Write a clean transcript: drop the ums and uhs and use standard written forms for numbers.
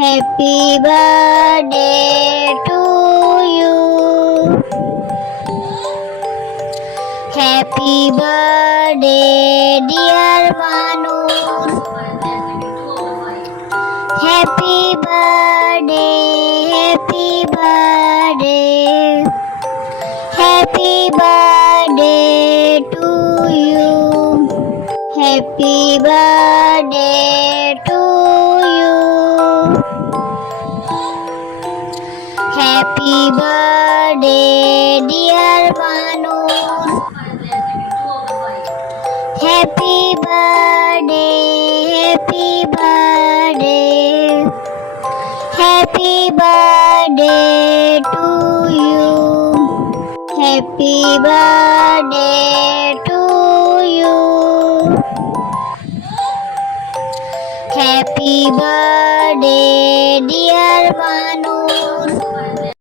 Happy birthday to you. Happy birthday, dear Manur. Happy birthday, happy birthday. Happy birthday to you. Happy birthday to you. Happy birthday, dear Manur. Happy birthday, happy birthday. Happy birthday to you. Happy birthday to you. Happy birthday, dear Manu.